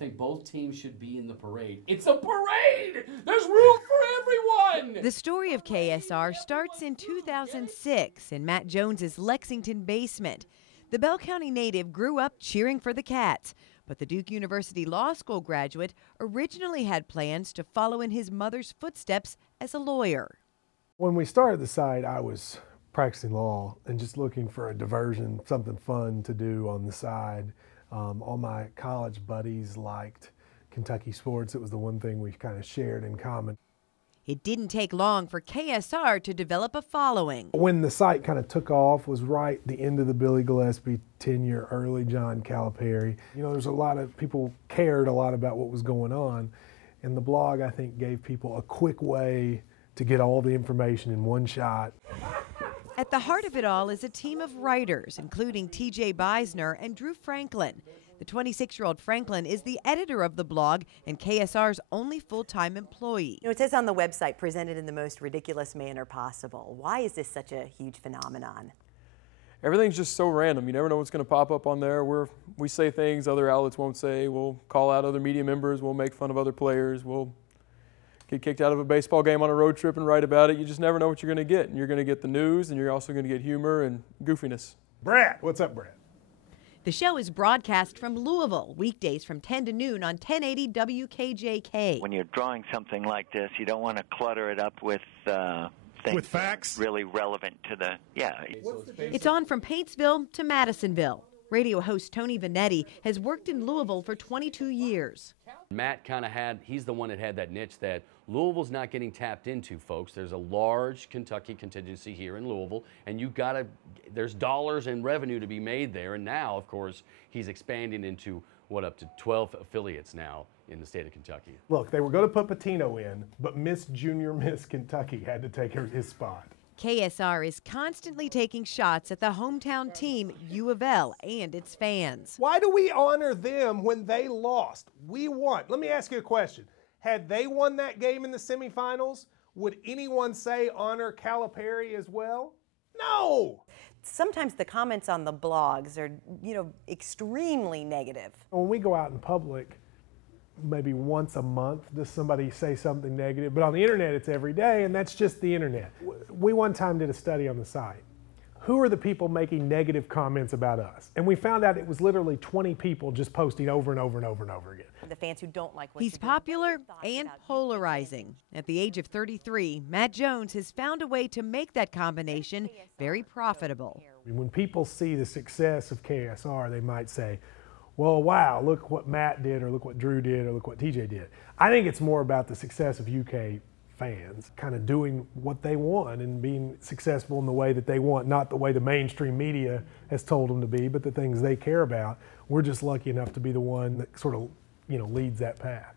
think both teams should be in the parade. It's a parade! There's room for everyone! The story of KSR starts in 2006 in Matt Jones's Lexington basement. The Bell County native grew up cheering for the Cats, but the Duke University Law School graduate originally had plans to follow in his mother's footsteps as a lawyer. When we started the site, I was practicing law and just looking for a diversion, something fun to do on the side. All my college buddies liked Kentucky sports. It was the one thing we kind of shared in common. It didn't take long for KSR to develop a following. When the site kind of took off was right the end of the Billy Gillespie tenure, early John Calipari. You know, there's a lot of people cared a lot about what was going on, and the blog, I think, gave people a quick way to get all the information in one shot. At the heart of it all is a team of writers, including T.J. Beisner and Drew Franklin. The 26-year-old Franklin is the editor of the blog and KSR's only full-time employee. You know, it says on the website, presented in the most ridiculous manner possible. Why is this such a huge phenomenon? Everything's just so random. You never know what's going to pop up on there. We say things other outlets won't say. We'll call out other media members. We'll make fun of other players. We'll get kicked out of a baseball game on a road trip and write about it. You just never know what you're going to get. And you're going to get the news, and you're also going to get humor and goofiness. Brad, what's up, Brad? The show is broadcast from Louisville, weekdays from 10 to noon on 1080 WKJK. When you're drawing something like this, you don't want to clutter it up with things with facts really relevant to the, It's on from Paintsville to Madisonville. Radio host Tony Vanetti has worked in Louisville for 22 years. Matt he's the one that had that niche that Louisville's not getting tapped into, folks. There's a large Kentucky contingency here in Louisville, and there's dollars and revenue to be made there. And now, of course, he's expanding into, up to 12 affiliates now in the state of Kentucky. Look, they were going to put Patino in, but Miss Kentucky had to take his spot. KSR is constantly taking shots at the hometown team, U of L, and its fans. Why do we honor them when they lost? We won. Let me ask you a question. Had they won that game in the semifinals, would anyone say honor Calipari as well? No! Sometimes the comments on the blogs are, extremely negative. When we go out in public, maybe once a month does somebody say something negative, but on the internet it's every day, and that's just the internet. We one time did a study on the site. Who are the people making negative comments about us? And we found out it was literally 20 people just posting over and over and over and over again. The fans who don't like what he's popular and polarizing. At the age of 33, Matt Jones has found a way to make that combination very profitable. When people see the success of KSR, they might say, well, wow, look what Matt did, or look what Drew did, or look what TJ did. I think it's more about the success of UK fans kind of doing what they want and being successful in the way that they want, not the way the mainstream media has told them to be, but the things they care about. We're just lucky enough to be the one that sort of, leads that path.